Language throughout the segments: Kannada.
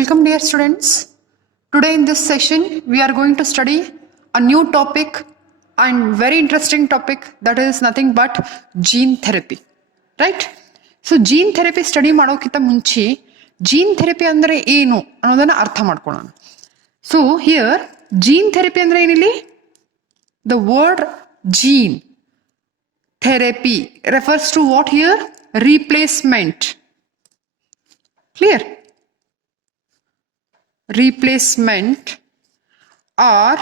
Welcome dear students. Today in this session we are going to study a new topic and very interesting topic, that is nothing but gene therapy. Right? So gene therapy study ಮಾಡೋಕ್ಕಿಂತ ಮುಂಚೆ gene therapy ಅಂದ್ರೆ ಏನು ಅನ್ನೋದನ್ನ ಅರ್ಥ ಮಾಡ್ಕೊಳ್ಳೋಣ. So here gene therapy ಅಂದ್ರೆ ಏನಿಲ್ಲಿ? The word gene therapy refers to what here? Replacement. Clear? Replacement or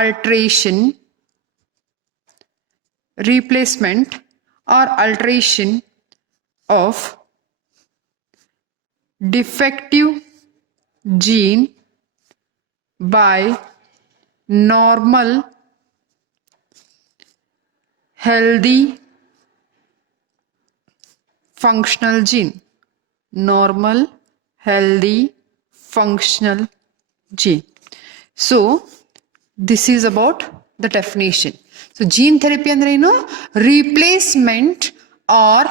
alteration, replacement or alteration of defective gene by normal healthy functional gene. Normal healthy functional gene. So this is about the definition. So gene therapy ಅಂದ್ರೆ ಏನು? Replacement or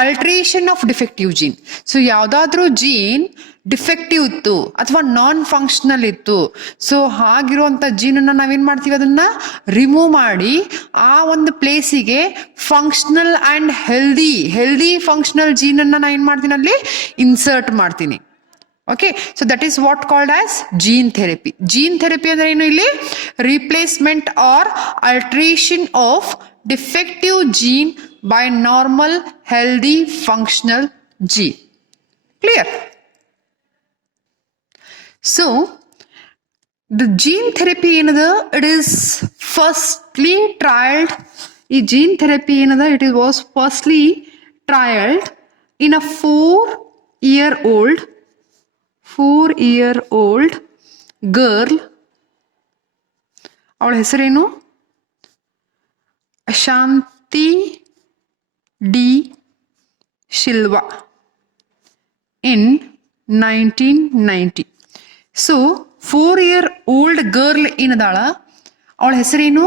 alteration of defective gene. So ಯಾವುದಾದ್ರೂ ಜೀನ್ ಡಿಫೆಕ್ಟಿವ್ ಇತ್ತು ಅಥವಾ ನಾನ್ ಫಂಕ್ಷನಲ್ ಇತ್ತು, ಸೊ ಹಾಗಿರುವಂಥ ಜೀನನ್ನು ನಾವೇನು ಮಾಡ್ತೀವಿ, ಅದನ್ನ ರಿಮೂವ್ ಮಾಡಿ ಆ ಒಂದು ಪ್ಲೇಸಿಗೆ ಫಂಕ್ಷನಲ್ ಆ್ಯಂಡ್ ಹೆಲ್ದಿ ಫಂಕ್ಷನಲ್ ಜೀನನ್ನು ನಾನು ಏನು ಮಾಡ್ತೀನಿ, ಅಲ್ಲಿ ಇನ್ಸರ್ಟ್ ಮಾಡ್ತೀನಿ. Okay, so that is what called as gene therapy. Gene therapy ಅಂದ್ರೆ ಏನು ಇಲ್ಲಿ? Replacement or alteration of defective gene by normal healthy functional gene. Clear? So the gene therapy ಏನದ, it is firstly trialed. ಈ gene therapy ಏನದ, it was firstly trialed in a 4-year-old girl. ಅವಳ ಹೆಸರೇನು? ಶಾಂತಿ ಡಿ ಶಿಲ್ವಾ ಇನ್ 1990. ಸೊ 4-year-old ಗರ್ಲ್ ಏನದಾಳ, ಅವಳ ಹೆಸರೇನು?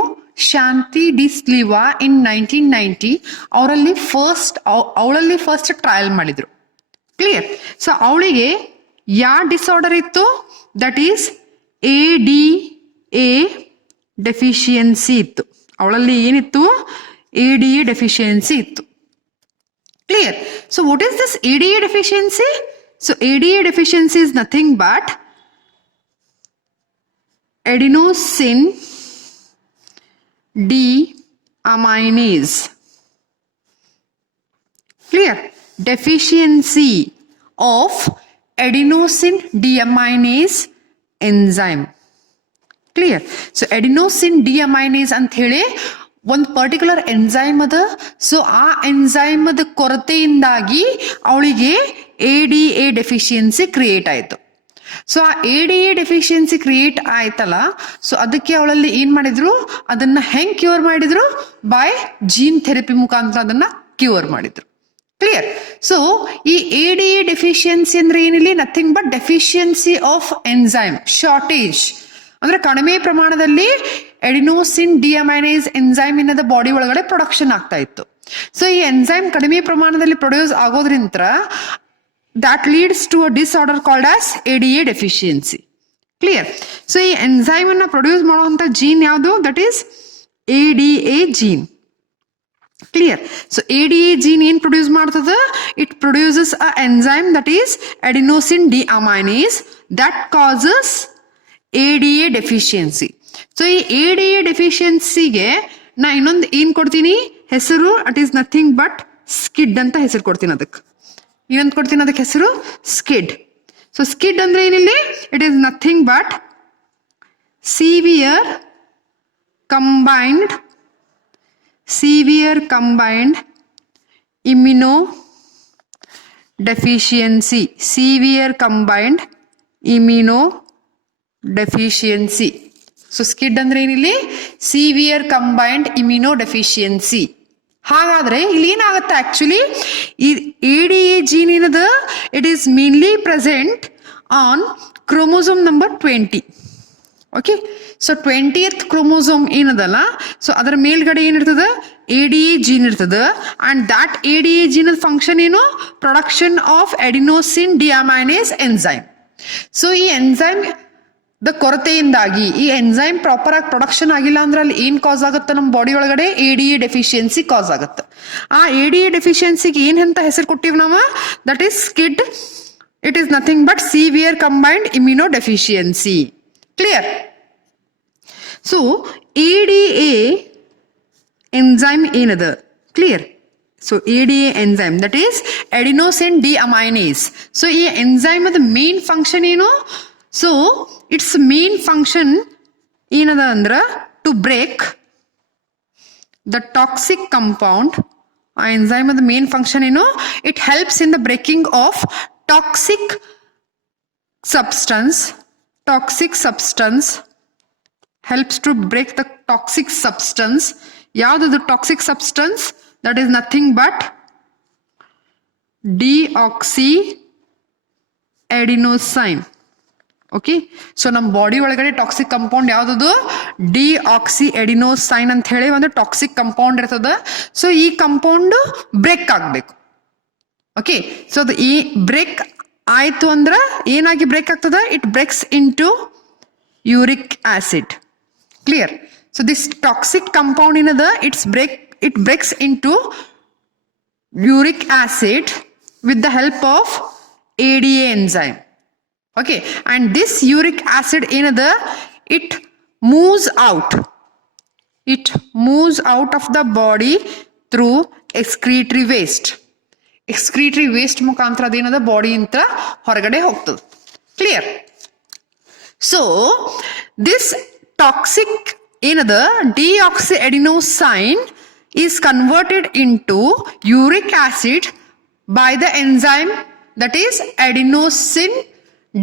ಶಾಂತಿ ಡಿ ಸ್ಲಿವಾ ಇನ್ 1990. ಅವಳಲ್ಲಿ ಫಸ್ಟ್ ಟ್ರಯಲ್ ಮಾಡಿದ್ರು. ಕ್ಲಿಯರ್? ಸೊ ಅವಳಿಗೆ ಯಾವ ಡಿಸಾರ್ಡರ್ ಇತ್ತು? ದಟ್ ಈಸ್ ADA ಡೆಫಿಷಿಯನ್ಸಿ ಇತ್ತು. ಅವಳಲ್ಲಿ ಏನಿತ್ತು? ADA ಡೆಫಿಷಿಯನ್ಸಿ ಇತ್ತು. Clear? So what is this ADA deficiency? So ADA deficiency is nothing but adenosine deaminase. Clear? Deficiency of adenosine deaminase enzyme. Clear? So adenosine deaminase ಅಂತ ಹೇಳಿ ಒಂದು ಪರ್ಟಿಕ್ಯುಲರ್ ಎನ್ಸೈಮ್ ಅದ. ಸೊ ಆ ಎನ್ಸೈಮ್ ಅದ ಕೊರತೆಯಿಂದಾಗಿ ಅವಳಿಗೆ ADA ಡೆಫಿಷಿಯನ್ಸಿ ಕ್ರಿಯೇಟ್ ಆಯಿತು. ಸೊ ಆ ADA ಡೆಫಿಷಿಯನ್ಸಿ ಕ್ರಿಯೇಟ್ ಆಯ್ತಲ್ಲ, ಸೊ ಅದಕ್ಕೆ ಅವಳಲ್ಲಿ ಏನ್ ಮಾಡಿದ್ರು, ಅದನ್ನ ಹೆಂಗ್ ಕ್ಯೂರ್ ಮಾಡಿದ್ರು? ಬೈ ಜೀನ್ ಥೆರಪಿ ಮುಖಾಂತರ ಅದನ್ನ ಕ್ಯೂರ್ ಮಾಡಿದ್ರು. ಕ್ಲಿಯರ್? ಸೊ ಈ ADA ಡೆಫಿಷಿಯನ್ಸಿ ಅಂದ್ರೆ ಏನಿಲ್ಲ, nothing but deficiency of enzyme, shortage ಅಂದ್ರೆ ಕಡಿಮೆ ಪ್ರಮಾಣದಲ್ಲಿ ಎಡಿನೋಸಿನ್ ಡಿಅಮೈನೇಸ್ ಎನ್ಸೈಮ್ ಇನ್ನದ ಬಾಡಿ ಒಳಗಡೆ ಪ್ರೊಡಕ್ಷನ್ ಆಗ್ತಾ ಇತ್ತು. ಸೊ ಈ ಎನ್ಸೈಮ್ ಕಡಿಮೆ ಪ್ರಮಾಣದಲ್ಲಿ ಪ್ರೊಡ್ಯೂಸ್ ಆಗೋದ್ರಿಂದ that leads to a disorder called as ADA deficiency. Clear? So ಈ ಎನ್ಸೈಮ್ ಅನ್ನ ಪ್ರೊಡ್ಯೂಸ್ ಮಾಡುವಂತ ಜೀನ್ ಯಾವುದು? That is ADA gene. Clear? So ADA gene ಏನ್ ಪ್ರೊಡ್ಯೂಸ್ ಮಾಡ್ತದ? It produces a enzyme that is adenosine deaminase that causes ADA deficiency. So ಈ ADA ಡೆಫಿಷಿಯನ್ಸಿಗೆ ನಾ ಇನ್ನೊಂದು ಏನ್ ಕೊಡ್ತೀನಿ ಹೆಸರು, it is nothing but SCID ಅಂತ ಹೆಸರು ಕೊಡ್ತೀನಿ. ಅದಕ್ಕೆ ಏನಂತ ಕೊಡ್ತೀನಿ? ಅದಕ್ಕೆ ಹೆಸರು ಸ್ಕಿಡ್. ಸೊ ಸ್ಕಿಡ್ ಅಂದ್ರೆ ಏನಿಲ್ಲಿ? It is nothing but severe combined immunodeficiency. Severe combined immunodeficiency. So SCID ಅಂದ್ರೆ ಏನಿಲ್ಲಿ? Severe combined immunodeficiency. ಹಾಗಾದ್ರೆ ಇಲ್ಲಿ ಏನಾಗುತ್ತೆ, ಆಕ್ಚುಲಿ ಈ ADA ಜೀನ್ ಏನದ, it is mainly present on chromosome number 20. Okay. So 20th chromosome ಏನದಲ್ಲ, ಸೊ ಅದರ ಮೇಲ್ಗಡೆ ಏನಿರ್ತದ, ADA ಜೀನ್ ಇರ್ತದ. And that ADA gene function ಏನು, production of adenosine deaminase enzyme. So ಈ ಎನ್ಸೈಮ್ ದ ಕೊರತೆಯಿಂದಾಗಿ ಈ ಎನ್ಸೈಮ್ ಪ್ರಾಪರ್ ಆಗಿ ಪ್ರೊಡಕ್ಷನ್ ಆಗಿಲ್ಲ ಅಂದ್ರೆ ಅಲ್ಲಿ ಏನ್ ಕಾಸ್ ಆಗುತ್ತೆ ನಮ್ಮ ಬಾಡಿ ಒಳಗಡೆ, ADA ಡೆಫಿಷಿಯನ್ಸಿ ಕಾಸ್ ಆಗುತ್ತೆ. ಆ ADA ಡೆಫಿಷಿಯನ್ಸಿಗೆ ಏನ್ ಅಂತ ಹೆಸರು ಕೊಟ್ಟಿವಿ ನಾವು, that is SCID. It is nothing but severe combined immunodeficiency. Clear? So ADA enzyme ಏನದ, clear? So ADA enzyme that is adenosine deaminase. So ಈ ಎಂಜೈಮ್ ಅದ ಮೇನ್ ಫಂಕ್ಷನ್ ಏನು, ಸೊ ಇಟ್ಸ್ ಮೇನ್ ಫಂಕ್ಷನ್ ಏನದ ಅಂದ್ರ to break the toxic compound. ಆ ಎಂಜೈಮ್ ಅದ ಮೇನ್ ಫಂಕ್ಷನ್ ಏನು, it helps in the breaking of toxic substance. Toxic substance helps to break the toxic substance. ಯಾವ್ದು toxic substance, that is nothing but deoxyadenosine. Okay. So ನಮ್ಮ ಬಾಡಿ ಒಳಗಡೆ ಟಾಕ್ಸಿಕ್ ಕಂಪೌಂಡ್ ಯಾವ್ದು, ಡಿಆಕ್ಸಿ ಎಡಿನೋಸೈನ್ ಅಂತ ಹೇಳಿ ಒಂದು ಟಾಕ್ಸಿಕ್ ಕಂಪೌಂಡ್ ಇರ್ತದ. ಸೊ ಈ ಕಂಪೌಂಡ್ ಬ್ರೇಕ್ ಆಗ್ಬೇಕು. ಓಕೆ. ಸೊ ಅದು ಈ ಬ್ರೇಕ್ ಆಯ್ತು ಅಂದ್ರೆ ಏನಾಗಿ ಬ್ರೇಕ್ ಆಗ್ತದ, it breaks into uric acid. Clear? So this toxic compound in the it breaks into uric acid with the help of ADA enzyme. Okay, and this uric acid in the it moves out. It moves out of the body through excretory waste. Excretory waste ಮುಖಾಂತರ ಅದೇನದ ಬಾಡಿ ಇಂದ ಹೊರಗಡೆ ಹೋಗ್ತದೆ. Clear? So this toxic ಏನದ deoxyadenosine is converted into uric acid by the enzyme that is adenosine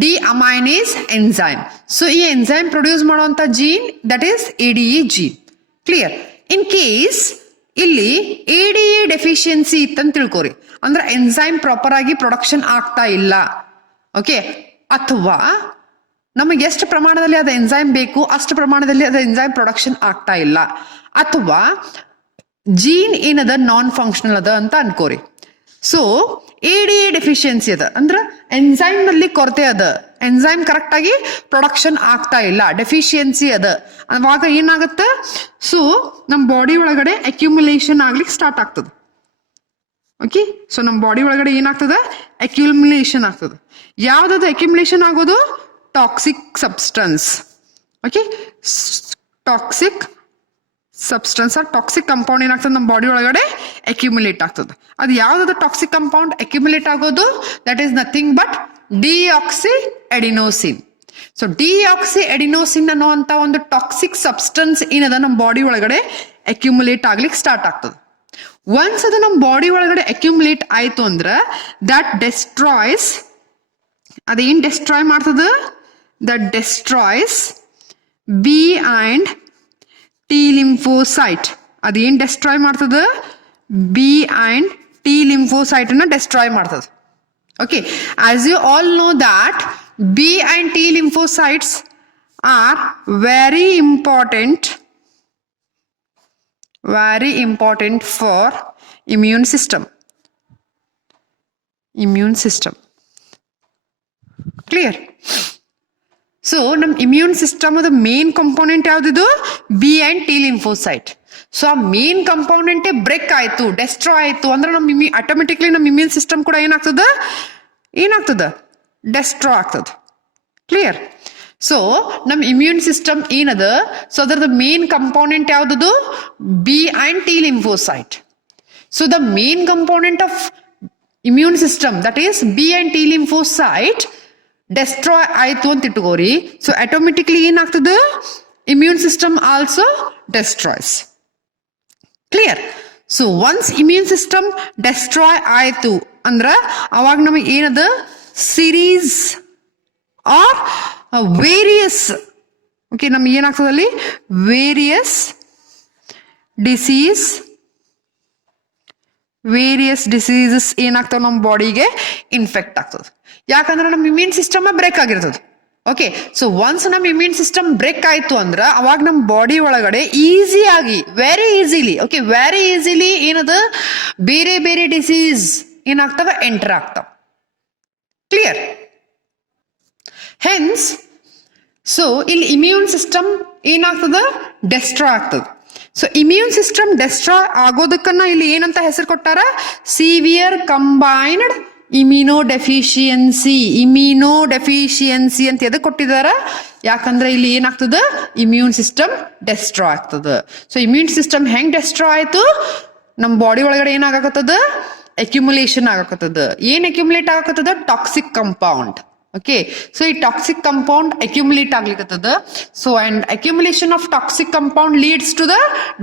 deaminase enzyme. So ಈ enzyme produce ಮಾಡುವಂತ gene that is ADA gene. Clear? In case ಇಲ್ಲಿ ADA deficiency ಇತ್ತಂತ ತಿಳ್ಕೊರಿ, ಅಂದ್ರೆ enzyme ಪ್ರಾಪರ್ ಆಗಿ ಪ್ರೊಡಕ್ಷನ್ ಆಗ್ತಾ ಇಲ್ಲ. ಓಕೆ. ಅಥವಾ ನಮಗೆ ಎಷ್ಟು ಪ್ರಮಾಣದಲ್ಲಿ ಅದು ಎನ್ಸೈಮ್ ಬೇಕು ಅಷ್ಟು ಪ್ರಮಾಣದಲ್ಲಿ ಅದು ಎನ್ಸೈಮ್ ಪ್ರೊಡಕ್ಷನ್ ಆಗ್ತಾ ಇಲ್ಲ, ಅಥವಾ ಜೀನ್ ಏನದ ನಾನ್ ಫಂಕ್ಷನಲ್ ಅದ ಅಂತ ಅನ್ಕೋರಿ. ಸೊ ADA ಡೆಫಿಷಿಯನ್ಸಿ ಅದ ಅಂದ್ರೆ ಎನ್ಸೈಮ್ ನಲ್ಲಿ ಕೊರತೆ ಅದ, ಎನ್ಸೈಮ್ ಕರೆಕ್ಟ್ ಆಗಿ ಪ್ರೊಡಕ್ಷನ್ ಆಗ್ತಾ ಇಲ್ಲ, ಡೆಫಿಷಿಯನ್ಸಿ ಅದ. ಅವಾಗ ಏನಾಗುತ್ತೆ, ಸೊ ನಮ್ಮ ಬಾಡಿ ಒಳಗಡೆ ಅಕ್ಯುಮುಲೇಷನ್ ಆಗ್ಲಿಕ್ಕೆ ಸ್ಟಾರ್ಟ್ ಆಗ್ತದೆ. ಓಕೆ. ಸೊ ನಮ್ಮ ಬಾಡಿ ಒಳಗಡೆ ಏನಾಗ್ತದೆ, ಅಕ್ಯುಮುಲೇಷನ್ ಆಗ್ತದೆ. ಯಾವ್ದದು ಅಕ್ಯುಮುಲೇಷನ್ ಆಗೋದು, toxic substance. Okay. Toxic substance or toxic compound ಏನಾಗ್ತದೆ ನಮ್ಮ ಬಾಡಿ ಒಳಗಡೆ ಅಕ್ಯುಮುಲೇಟ್ ಆಗ್ತದೆ. ಅದು ಯಾವ್ದು ಟಾಕ್ಸಿಕ್ ಕಂಪೌಂಡ್ ಅಕ್ಯುಮುಲೇಟ್ ಆಗೋದು, that is nothing but deoxyadenosine. So deoxyadenosine ಅನ್ನುವಂತ ಒಂದು ಟಾಕ್ಸಿಕ್ ಸಬ್ಸ್ಟೆನ್ಸ್ ಏನದ ನಮ್ಮ ಬಾಡಿ ಒಳಗಡೆ ಅಕ್ಯುಮುಲೇಟ್ ಆಗ್ಲಿಕ್ಕೆ ಸ್ಟಾರ್ಟ್ ಆಗ್ತದೆ. ಒನ್ಸ್ ಅದು ನಮ್ಮ ಬಾಡಿ ಒಳಗಡೆ ಅಕ್ಯುಮುಲೇಟ್ ಆಯ್ತು ಅಂದ್ರೆ ದಟ್ ಡೆಸ್ಟ್ರಾಯ್ಸ್, ಅದೇನ್ ಡೆಸ್ಟ್ರಾಯ್ ಮಾಡ್ತದ, that destroys B and T lymphocyte. ಅದೇನ್ ಡೆಸ್ಟ್ರಾಯ್ ಮಾಡ್ತದ, B and T lymphocyte ಅನ್ನ ಡೆಸ್ಟ್ರಾಯ್ ಮಾಡ್ತದ. Okay. As you all know that B and T lymphocytes are very important for immune system. Clear? So ನಮ್ಮ ಇಮ್ಯೂನ್ ಸಿಸ್ಟಮ್ ಅದು ಮೇನ್ ಕಂಪೋನೆಂಟ್ ಯಾವ್ದು, B and T lymphocyte. So ಆ ಮೇನ್ ಕಂಪೋನೆಂಟೇ ಬ್ರೇಕ್ ಆಯ್ತು, ಡೆಸ್ಟ್ರಾಯ್ ಆಯ್ತು ಅಂದ್ರೆ ನಮ್ಮ ಆಟೋಮೆಟಿಕ್ಲಿ ನಮ್ಮ ಇಮ್ಯೂನ್ ಸಿಸ್ಟಮ್ ಕೂಡ ಏನಾಗ್ತದ ಡೆಸ್ಟ್ರಾಯ್ ಆಗ್ತದ. ಕ್ಲಿಯರ್? ಸೊ ನಮ್ಮ ಇಮ್ಯೂನ್ ಸಿಸ್ಟಮ್ ಏನದ, ಸೊ ಅದರದ ಮೇನ್ ಕಂಪೋನೆಂಟ್ ಯಾವ್ದು, B and T lymphocyte. So the main component of immune system that is B and T lymphocyte destroy ಆಯ್ತು ಅಂತ ಇಟ್ಕೋರಿ. ಸೊ ಆಟೋಮೆಟಿಕ್ಲಿ ಏನಾಗ್ತದೆ, immune system also destroys. Clear? So once immune system destroy ಆಯ್ತು ಅಂದ್ರ ಅವಾಗ ನಮಗೆ ಏನದ, ಸಿರೀಸ್ ಆರ್ ವೇರಿಯಸ್, ಓಕೆ, ನಮ್ಗೆ ಏನಾಗ್ತದಲ್ಲಿ ವೇರಿಯಸ್ ಡಿಸೀಸಸ್ ಏನಾಗ್ತಾವ ನಮ್ಮ ಬಾಡಿಗೆ ಇನ್ಫೆಕ್ಟ್ ಆಗ್ತದೆ. ಯಾಕಂದ್ರೆ ನಮ್ಮ ಇಮ್ಯೂನ್ ಸಿಸ್ಟಮ್ ಬ್ರೇಕ್ ಆಗಿರ್ತದೆ. ಓಕೆ, ಸೊ ಒನ್ಸ್ ನಮ್ಮ ಇಮ್ಯೂನ್ ಸಿಸ್ಟಮ್ ಬ್ರೇಕ್ ಆಯ್ತು ಅಂದ್ರೆ ಅವಾಗ ನಮ್ಮ ಬಾಡಿ ಒಳಗಡೆ ಈಸಿಯಾಗಿ ವೆರಿ ಈಸಿಲಿ ಏನದು ಬೇರೆ ಬೇರೆ ಡಿಸೀಸ್ ಏನಾಗ್ತವೆ ಎಂಟರ್ ಆಗ್ತಾವ. ಕ್ಲಿಯರ್? ಹೆನ್ಸ್ ಸೊ ಇಲ್ಲಿ ಇಮ್ಯೂನ್ ಸಿಸ್ಟಮ್ ಏನಾಗ್ತದ ಡೆಸ್ಟ್ರಾಯ್ ಆಗ್ತದ. ಸೊ ಇಮ್ಯೂನ್ ಸಿಸ್ಟಮ್ ಡೆಸ್ಟ್ರಾಯ್ ಆಗೋದಕ್ಕನ್ನ ಇಲ್ಲಿ ಏನಂತ ಹೆಸರು ಕೊಟ್ಟಾರ? ಸಿವಿಯರ್ ಕಂಬೈನ್ಡ್ ಇಮ್ಯುನೋಡೆಫಿಷಿಯನ್ಸಿ ಅಂತ ಎದಕ್ಕೆ ಕೊಟ್ಟಿದಾರ? ಯಾಕಂದ್ರೆ ಇಲ್ಲಿ ಏನಾಗ್ತದ ಇಮ್ಯೂನ್ ಸಿಸ್ಟಮ್ ಡೆಸ್ಟ್ರಾಯ್ ಆಗ್ತದ. ಸೊ ಇಮ್ಯೂನ್ ಸಿಸ್ಟಮ್ ಹೆಂಗ್ ಡೆಸ್ಟ್ರಾಯ್ ಆಯ್ತು? ನಮ್ಮ ಬಾಡಿ ಒಳಗಡೆ ಏನಾಗತ್ತದ? ಅಕ್ಯುಮುಲೇಷನ್ ಆಗಕತ್ತದ. ಏನ್ ಅಕ್ಯುಮುಲೇಟ್ ಆಗಕತ್ತದ? Toxic compound. ಓಕೆ, ಸೊ ಈ ಟಾಕ್ಸಿಕ್ ಕಂಪೌಂಡ್ ಅಕ್ಯುಮುಲೇಟ್ ಆಗ್ಲಿಕ್ಕತ್ತದ. So and accumulation of toxic compound leads to the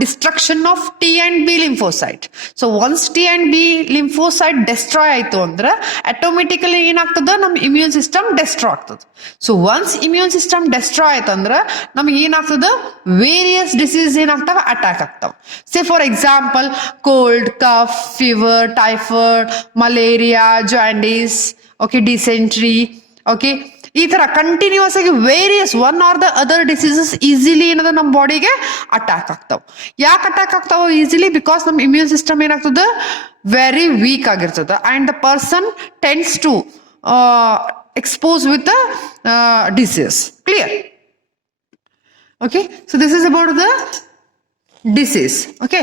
destruction of T and B lymphocyte. So once T and B lymphocyte destroy ಆಯ್ತು ಅಂದ್ರೆ ಆಟೋಮೆಟಿಕಲಿ ಏನಾಗ್ತದ? ನಮ್ಮ ಇಮ್ಯೂನ್ ಸಿಸ್ಟಮ್ ಡೆಸ್ಟ್ರಾಯ್ ಆಗ್ತದ. So once immune system destroy ಆಯ್ತು ಅಂದ್ರೆ ನಮ್ಗೆ ಏನಾಗ್ತದ? ವೇರಿಯಸ್ ಡಿಸೀಸ್ ಏನಾಗ್ತಾವ? ಅಟ್ಯಾಕ್ ಆಗ್ತಾವ. Say for example cold, cough, fever, typhoid, malaria, jaundice, okay, dysentery, okay, ಈ ತರ ಕಂಟಿನ್ಯೂಸ್ ಆಗಿ various one or the other diseases easily ಏನದ ನಮ್ಮ ಬಾಡಿಗೆ ಅಟ್ಯಾಕ್ ಆಗ್ತಾವ. ಯಾಕೆ ಅಟ್ಯಾಕ್ ಆಗ್ತಾವ ಈಸಿಲಿ? ಬಿಕಾಸ್ ನಮ್ಮ ಇಮ್ಯೂನ್ ಸಿಸ್ಟಮ್ ಏನಾಗ್ತದ? ವೆರಿ ವೀಕ್ ಆಗಿರ್ತದ and the person tends to expose with disease. Clear? Okay, so this is about the disease. Okay,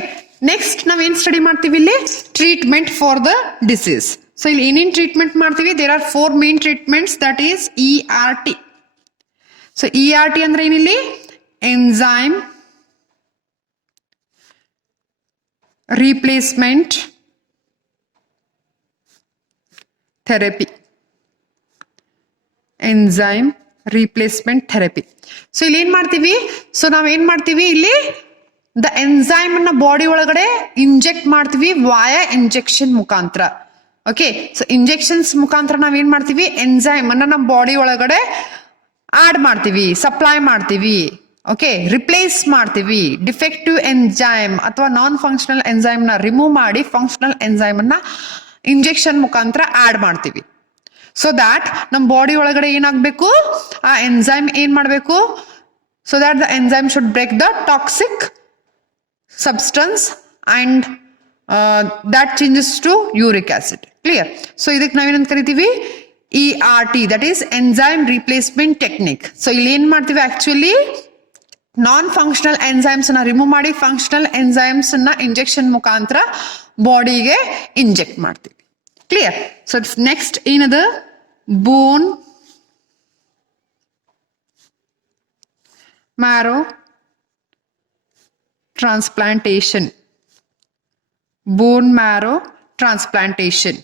next ನಾವೇನ್ ಸ್ಟಡಿ ಮಾಡ್ತೀವಿ ಇಲ್ಲಿ? Treatment for the disease. So ಇಲ್ಲಿ ಏನೇನ್ ಟ್ರೀಟ್ಮೆಂಟ್ ಮಾಡ್ತೀವಿ? There are 4 main treatments, that is ERT. So ERT ಅಂದ್ರೆ ಏನಿಲ್ಲಿ? Enzyme replacement therapy. Enzyme replacement therapy. So ಇಲ್ಲಿ ಏನ್ ಮಾಡ್ತೀವಿ? ಸೊ ನಾವೇನ್ ಮಾಡ್ತೀವಿ ಇಲ್ಲಿ? ದ ಎಂಜೈಮ್ ಅನ್ನ ಬಾಡಿ ಒಳಗಡೆ ಇಂಜೆಕ್ಟ್ ಮಾಡ್ತೀವಿ ವಾಯ ಇಂಜೆಕ್ಷನ್ ಮುಖಾಂತರ. ಓಕೆ, ಸೊ ಇಂಜೆಕ್ಷನ್ಸ್ ಮುಖಾಂತರ ನಾವೇನ್ ಮಾಡ್ತೀವಿ? ಎಂಜೈಮ್ ಅನ್ನ ನಮ್ಮ ಬಾಡಿ ಒಳಗಡೆ ಆಡ್ ಮಾಡ್ತೀವಿ, ಸಪ್ಲೈ ಮಾಡ್ತೀವಿ. ಓಕೆ, ರಿಪ್ಲೇಸ್ ಮಾಡ್ತೀವಿ. ಡಿಫೆಕ್ಟಿವ್ ಎಂಜೈಮ್ ಅಥವಾ ನಾನ್ ಫಂಕ್ಷನಲ್ ಎಂಜೈಮ್ ನ ರಿಮೂವ್ ಮಾಡಿ ಫಂಕ್ಷನಲ್ ಎಂಜೈಮ್ ಅನ್ನ ಇಂಜೆಕ್ಷನ್ ಮುಖಾಂತರ ಆಡ್ ಮಾಡ್ತೀವಿ. ಸೊ ದ್ಯಾಟ್ ನಮ್ಮ ಬಾಡಿ ಒಳಗಡೆ ಏನಾಗಬೇಕು? ಆ ಎಂಜೈಮ್ ಏನ್ ಮಾಡಬೇಕು? So that the enzyme should break the toxic substance and that changes to uric acid. Clear? So ಇದಕ್ಕೆ ನಾವೇನಂತ ಕರಿತೀವಿ? ERT, that is enzyme replacement technique. So ಇಲ್ಲಿ ಏನ್ ಮಾಡ್ತೀವಿ? ಆಕ್ಚುಲಿ ನಾನ್ ಫಂಕ್ಷನಲ್ ಎಂಜೈಮ್ಸ್ ನ ರಿಮೂವ್ ಮಾಡಿ ಫಂಕ್ಷನಲ್ ಎಂಜೈಮ್ಸ್ ನ ಇಂಜೆಕ್ಷನ್ ಮುಖಾಂತರ ಬಾಡಿಗೆ ಇಂಜೆಕ್ಟ್ ಮಾಡ್ತೀವಿ. ಕ್ಲಿಯರ್? ಸೊ ನೆಕ್ಸ್ಟ್ ಏನದ? Bone marrow transplantation. Bone marrow transplantation.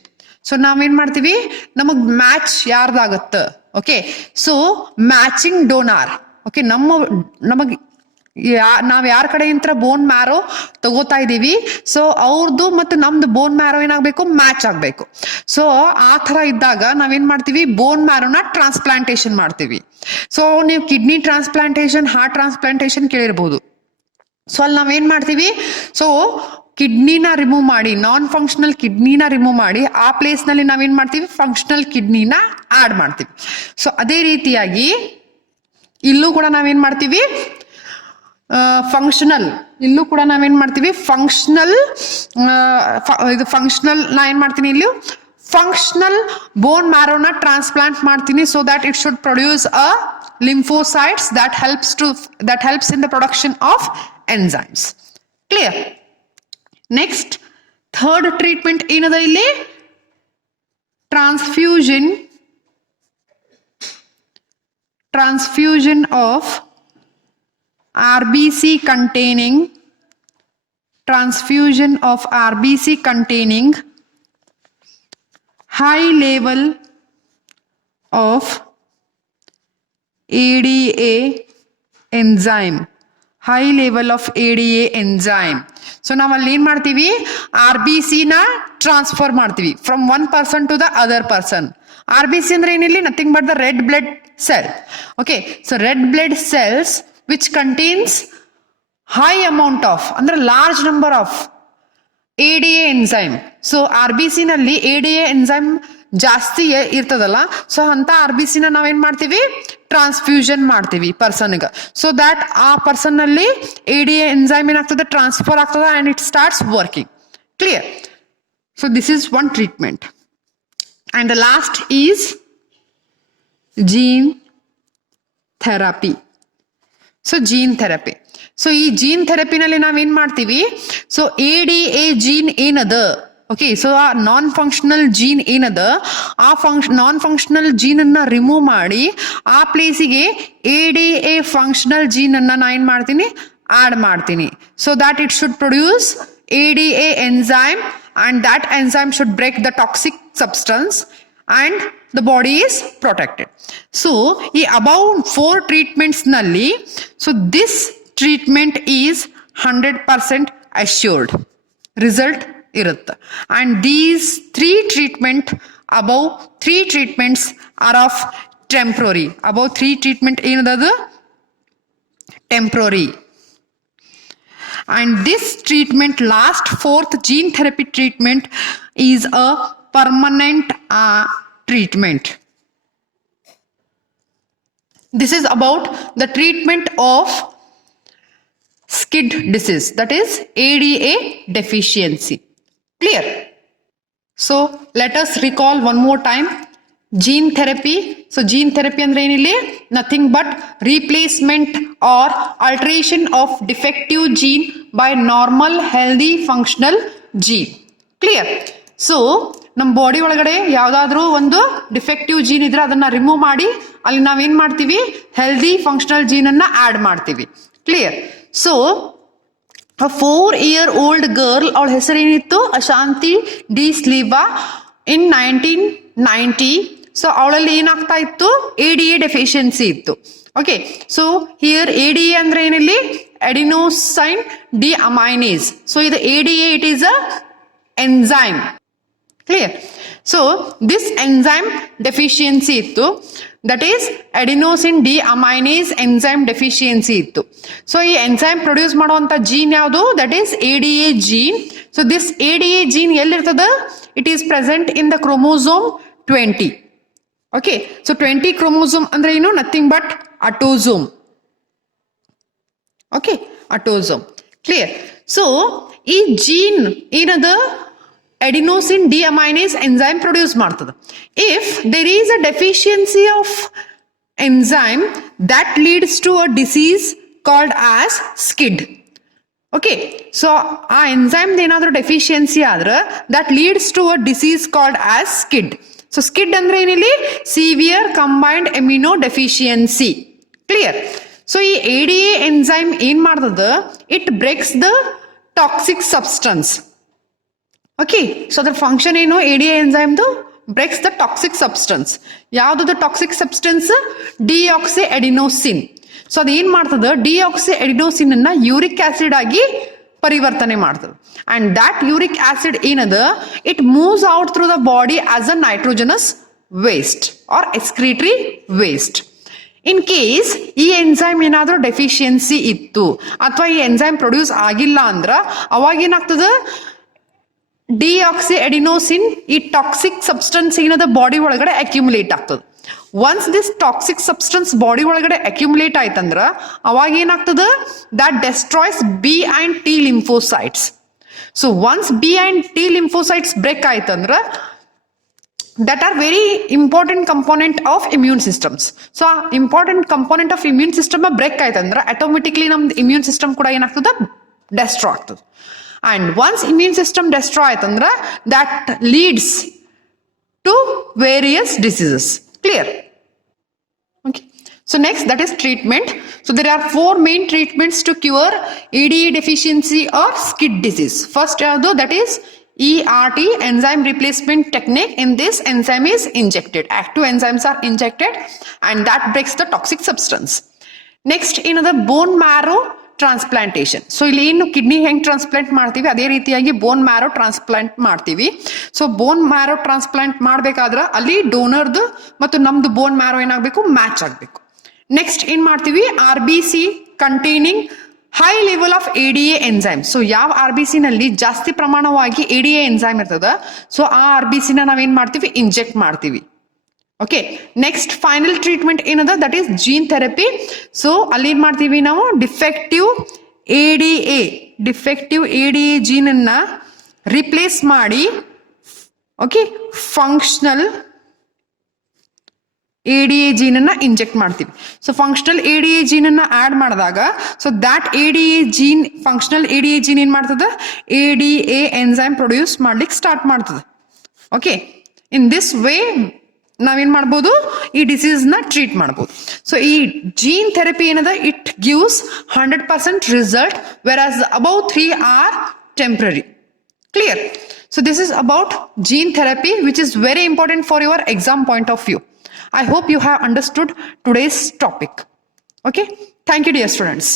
So ನಾವೇನ್ ಮಾಡ್ತೀವಿ? ನಮಗ್ ಮ್ಯಾಚ್ ಯಾರ್ದಾಗತ್ತ? Okay, so matching donor. Okay, ನಮಗ್ ನಾವ್ ಯಾರ ಕಡೆಯಿಂದ ಬೋನ್ ಮ್ಯಾರೋ ತಗೋತಾ ಇದೀವಿ, ಸೊ ಅವ್ರದ್ದು ಮತ್ತು ನಮ್ದು ಬೋನ್ ಮ್ಯಾರೋ ಏನಾಗಬೇಕು? ಮ್ಯಾಚ್ ಆಗ್ಬೇಕು. ಸೊ ಆ ತರ ಇದ್ದಾಗ ನಾವೇನ್ ಮಾಡ್ತೀವಿ? ಬೋನ್ ಮ್ಯಾರೋನ ಟ್ರಾನ್ಸ್ಪ್ಲಾಂಟೇಶನ್ ಮಾಡ್ತೀವಿ. ಸೊ ನೀವು ಕಿಡ್ನಿ ಟ್ರಾನ್ಸ್ಪ್ಲಾಂಟೇಶನ್, ಹಾರ್ಟ್ ಟ್ರಾನ್ಸ್ಪ್ಲಾಂಟೇಶನ್ ಕೇಳಿರ್ಬೋದು. ಸೊ ಅಲ್ಲಿ ನಾವೇನ್ ಮಾಡ್ತೀವಿ? ಸೊ ಕಿಡ್ನಿನ ರಿಮೂವ್ ಮಾಡಿ, ನಾನ್ ಫಂಕ್ಷನಲ್ ಕಿಡ್ನಿನ ರಿಮೂವ್ ಮಾಡಿ ಆ ಪ್ಲೇಸ್ ನಲ್ಲಿ ನಾವೇನ್ ಮಾಡ್ತೀವಿ? ಫಂಕ್ಷನಲ್ ಕಿಡ್ನಿನ ಆಡ್ ಮಾಡ್ತೀವಿ. ಸೊ ಅದೇ ರೀತಿಯಾಗಿ ಇಲ್ಲೂ ಕೂಡ ನಾವೇನ್ ಮಾಡ್ತೀವಿ? ಇಲ್ಲೂ ಕೂಡ ನಾವೇನ್ ಮಾಡ್ತೀವಿ? ಇದು ಫಂಕ್ಷನಲ್ ನಾ ಏನ್ ಮಾಡ್ತೀನಿ? ಇಲ್ಲಿ ಫಂಕ್ಷನಲ್ ಬೋನ್ ಮ್ಯಾರೋನ ಟ್ರಾನ್ಸ್ಪ್ಲಾಂಟ್ ಮಾಡ್ತೀನಿ. So that it should produce a lymphocytes that helps in the production of enzymes. Clear? Next, third treatment ಏನದ ಇಲ್ಲಿ? transfusion of RBC containing high level of ADA enzyme. So ನಾವಲ್ಲಿ ಏನ್ ಮಾಡ್ತೀವಿ? RBC ನ ಟ್ರಾನ್ಸ್ಫರ್ ಮಾಡ್ತೀವಿ from one person to the other person. RBC ಅಂದ್ರೆ ಏನಿಲ್ಲ? Nothing but the red blood cell. Okay, so red blood cells which contains high amount of ಅಂದ್ರೆ large number of ADA enzyme. So RBC ನಲ್ಲಿ ADA enzyme ಜಾಸ್ತಿ ಇರ್ತದಲ್ಲ, ಸೊ ಅಂತ RBC ನ ನಾವೇನ್ ಮಾಡ್ತೀವಿ, ಟ್ರಾನ್ಸ್ಫ್ಯೂಷನ್ ಮಾಡ್ತೀವಿ ಪರ್ಸನ್ಗೆ, ಸೊ ದ್ಯಾಟ್ ಆ ಪರ್ಸನ್ ನಲ್ಲಿ ADA ಎಂಜೈಮ್ ಏನಾಗ್ತದೆ, ಟ್ರಾನ್ಸ್ಫರ್ ಆಗ್ತದೆ and it starts working. Clear? So this is one treatment. And the last is gene therapy. So gene therapy. So ಈ ಜೀನ್ ಥೆರಪಿನಲ್ಲಿ ನಾವೇನ್ ಮಾಡ್ತೀವಿ, ಸೊ ADA ಜೀನ್ ಏನದ, ಓಕೆ, ಸೊ ಆ ನಾನ್ ಫಂಕ್ಷನಲ್ ಜೀನ್ ಏನದ, ಆ ನಾನ್ ಫಂಕ್ಷನಲ್ ಜೀನ್ ಅನ್ನ ರಿಮೂವ್ ಮಾಡಿ ಆ ಪ್ಲೇಸಿಗೆ ADA ಫಂಕ್ಷನಲ್ ಜೀನ್ ಅನ್ನ ನಾ ಏನ್ ಮಾಡ್ತೀನಿ, ಆಡ್ ಮಾಡ್ತೀನಿ. So that it should produce ADA enzyme and that enzyme should break the toxic substance and the body is protected. So ಈ above 4 treatments ನಲ್ಲಿ, so this treatment is 100% assured result ಇರುತ್ತೆ. And these 3 above 3 treatments are of temporary. Above 3 treatment ಏನದದು, temporary. And this treatment, last 4th gene therapy treatment, is a permanent treatment. This is about the treatment of SCID disease, that is ADA deficiency. Clear? So let us recall one more time. Gene therapy. So gene therapy andre ಏನili, nothing but replacement or alteration of defective gene by normal healthy functional gene. Clear? So ನಮ್ಮ ಬಾಡಿ ಒಳಗಡೆ ಯಾವ್ದಾದ್ರು ಒಂದು ಡಿಫೆಕ್ಟಿವ್ ಜೀನ್ ಇದ್ರೆ ಅದನ್ನ ರಿಮೂವ್ ಮಾಡಿ ಅಲ್ಲಿ ನಾವೇನ್ ಮಾಡ್ತೀವಿ, ಹೆಲ್ದಿ ಫಂಕ್ಷನಲ್ ಜೀನ್ ಅನ್ನ ಆಡ್ ಮಾಡ್ತೀವಿ. Clear? So a 4-year-old girl, ಅವಳ ಹೆಸರೇನಿತ್ತು, ಅಶಾಂತಿ ಡಿ ಸ್ಲೀವಾ, in 1990. ಸೊ ಅವಳಲ್ಲಿ ಏನಾಗ್ತಾ ಇತ್ತು, ADA ಡೆಫಿಷಿಯನ್ಸಿ ಇತ್ತು. ಓಕೆ, ಸೊ ಹಿಯರ್ ADA ಅಂದ್ರೆ ಏನಿಲ್ಲಿ, ಅಡಿನೋಸೈನ್ ಡಿಅಮೈನೇಸ್. ಸೊ ಇದು ADA, it is a enzyme. Clear? So this enzyme deficiency ಇತ್ತು, that is adenosine deaminase enzyme deficiency ಇತ್ತು. ಸೊ ಈ ಎಂಜೈಮ್ ಪ್ರೊಡ್ಯೂಸ್ ಮಾಡುವಂತ ಜೀನ್ ಯಾವುದು, that is ADA gene. So this ADA gene ಎಲ್ಲಿರ್ತದ, it is present in the chromosome 20. Okay, so 20 chromosome ಅಂದ್ರೆ ಏನು, nothing but autosome. Okay, autosome. Clear? So ಈ ಜೀನ್ ಏನದ, adenosine deaminase enzyme produce ಮಾಡ್ತದೆ. If there is a deficiency of enzyme, that leads to a disease called as SCID. Okay, so ಆ enzyme ಏನಾದ್ರೂ ಡೆಫಿಷಿಯನ್ಸಿ ಆದ್ರೆ that leads to a disease called as SCID. So SCID ಅಂದ್ರೆ ಏನಿಲ್ಲಿ, severe combined immunodeficiency. Clear? So ಈ ADA enzyme ಏನ್ ಮಾಡ್ತದ, it breaks the toxic substance. Okay, so the function ಏನು, ADA enzyme breaks the toxic substance. ಯಾವ್ದು toxic substance, ಡಿಆಕ್ಸಿಅಡಿನೋಸಿನ್. ಸೊ ಅದೇನ್ ಮಾಡ್ತದ, ಡಿಆಕ್ಸಿಅಡಿನೋಸಿನ್ ಅನ್ನ ಯೂರಿಕ್ ಆಸಿಡ್ ಆಗಿ ಪರಿವರ್ತನೆ ಮಾಡ್ತದೆ. ಅಂಡ್ ದಟ್ ಯೂರಿಕ್ ಆಸಿಡ್ ಏನದ, it moves out through the body as a nitrogenous waste or excretory waste. In case ಈ ಎಂಜೈಮ್ ಏನಾದ್ರೂ ಡೆಫಿಷಿಯನ್ಸಿ ಇತ್ತು ಅಥವಾ ಈ ಎಂಜೈಮ್ ಪ್ರೊಡ್ಯೂಸ್ ಆಗಿಲ್ಲ ಅಂದ್ರ ಅವಾಗ ಏನಾಗ್ತದ, ಡಿಆಕ್ಸಿಅಡಿನೋಸಿನ್ ಈ ಟಾಕ್ಸಿಕ್ ಸಬ್ಸ್ಟೆನ್ಸ್ ಏನದ ಬಾಡಿ ಒಳಗಡೆ ಅಕ್ಯುಮುಲೇಟ್ ಆಗ್ತದೆ. Once this toxic substance body ಒಳಗಡೆ ಅಕ್ಯುಮುಲೇಟ್ ಆಯ್ತಂದ್ರ ಅವಾಗ ಏನಾಗ್ತದ, that destroys B and T lymphocytes. So once B and T lymphocytes break ಆಯ್ತಂದ್ರ that are very important component of immune systems. So important component of immune system break ಆಯ್ತಂದ್ರ ಆಟೋಮೆಟಿಕ್ಲಿ ನಮ್ದು ಇಮ್ಯೂನ್ ಸಿಸ್ಟಮ್ ಕೂಡ ಏನಾಗ್ತದ, ಡೆಸ್ಟ್ರಾಯ್ ಆಗ್ತದೆ. And once immune system destroy ಆಯ್ತಂದ್ರ that leads to various diseases. Clear? Okay. So next, that is treatment. So there are 4 main treatments to cure ADA deficiency or SCID disease. First, that is ERT, enzyme replacement technique. In this, enzyme is injected. Active enzymes are injected and that breaks the toxic substance. Next, another bone marrow transplantation. So ಇಲ್ಲಿ ಏನು ಕಿಡ್ನಿ ಹೆಂಗ್ ಟ್ರಾನ್ಸ್ಪ್ಲಾಂಟ್ ಮಾಡ್ತೀವಿ ಅದೇ ರೀತಿಯಾಗಿ ಬೋನ್ ಮ್ಯಾರೋ ಟ್ರಾನ್ಸ್ಪ್ಲಾಂಟ್ ಮಾಡ್ತೀವಿ. ಸೊ ಬೋನ್ ಮ್ಯಾರೋ ಟ್ರಾನ್ಸ್ಪ್ಲಾಂಟ್ ಮಾಡ್ಬೇಕಾದ್ರೆ ಅಲ್ಲಿ ಡೋನರ್ದು ಮತ್ತು ನಮ್ದು ಬೋನ್ ಮ್ಯಾರೋ ಏನಾಗಬೇಕು, ಮ್ಯಾಚ್ ಆಗಬೇಕು. ನೆಕ್ಸ್ಟ್ ಏನ್ ಮಾಡ್ತೀವಿ, RBC containing high level of ADA enzyme. So ಯಾವ RBC ನಲ್ಲಿ ಜಾಸ್ತಿ ಪ್ರಮಾಣವಾಗಿ ADA ಎಂಜೈಮ್ ಇರ್ತದ, ಸೊ ಆ RBC ನ ನಾವೇನ್ ಮಾಡ್ತೀವಿ, ಇಂಜೆಕ್ಟ್ ಮಾಡ್ತೀವಿ. ಓಕೆ, ನೆಕ್ಸ್ಟ್ ಫೈನಲ್ ಟ್ರೀಟ್ಮೆಂಟ್ ಏನದ, that is gene therapy. So ಅಲ್ಲಿ ಏನ್ ಮಾಡ್ತೀವಿ ನಾವು, ಡಿಫೆಕ್ಟಿವ್ ADA ಜೀನ್ ಅನ್ನ ರಿಪ್ಲೇಸ್ ಮಾಡಿ, ಓಕೆ, ಫಂಕ್ಷನಲ್ ADA ಜೀನ್ ಅನ್ನ ಇಂಜೆಕ್ಟ್ ಮಾಡ್ತೀವಿ. ಸೊ ಫಂಕ್ಷನಲ್ ADA ಜೀನ್ ಅನ್ನ ಆಡ್ ಮಾಡಿದಾಗ, so that functional ADA gene ಏನ್ ಮಾಡ್ತದ, ADA ಎಂಜೈಮ್ ಪ್ರೊಡ್ಯೂಸ್ ಮಾಡ್ಲಿಕ್ಕೆ ಸ್ಟಾರ್ಟ್ ಮಾಡ್ತದೆ. ಓಕೆ, ಇನ್ ದಿಸ್ ವೇ ನಾವೇನ್ ಮಾಡ್ಬೋದು, ಈ ಡಿಸೀಸ್ ನ ಟ್ರೀಟ್ ಮಾಡ್ಬೋದು. ಸೊ ಈ ಜೀನ್ ಥೆರಪಿ ಏನದ, it gives 100% result, whereas above 3 are temporary. Clear? So this is about gene therapy, which is very important for your exam point of view. I hope you have understood today's topic. Okay, thank you dear students.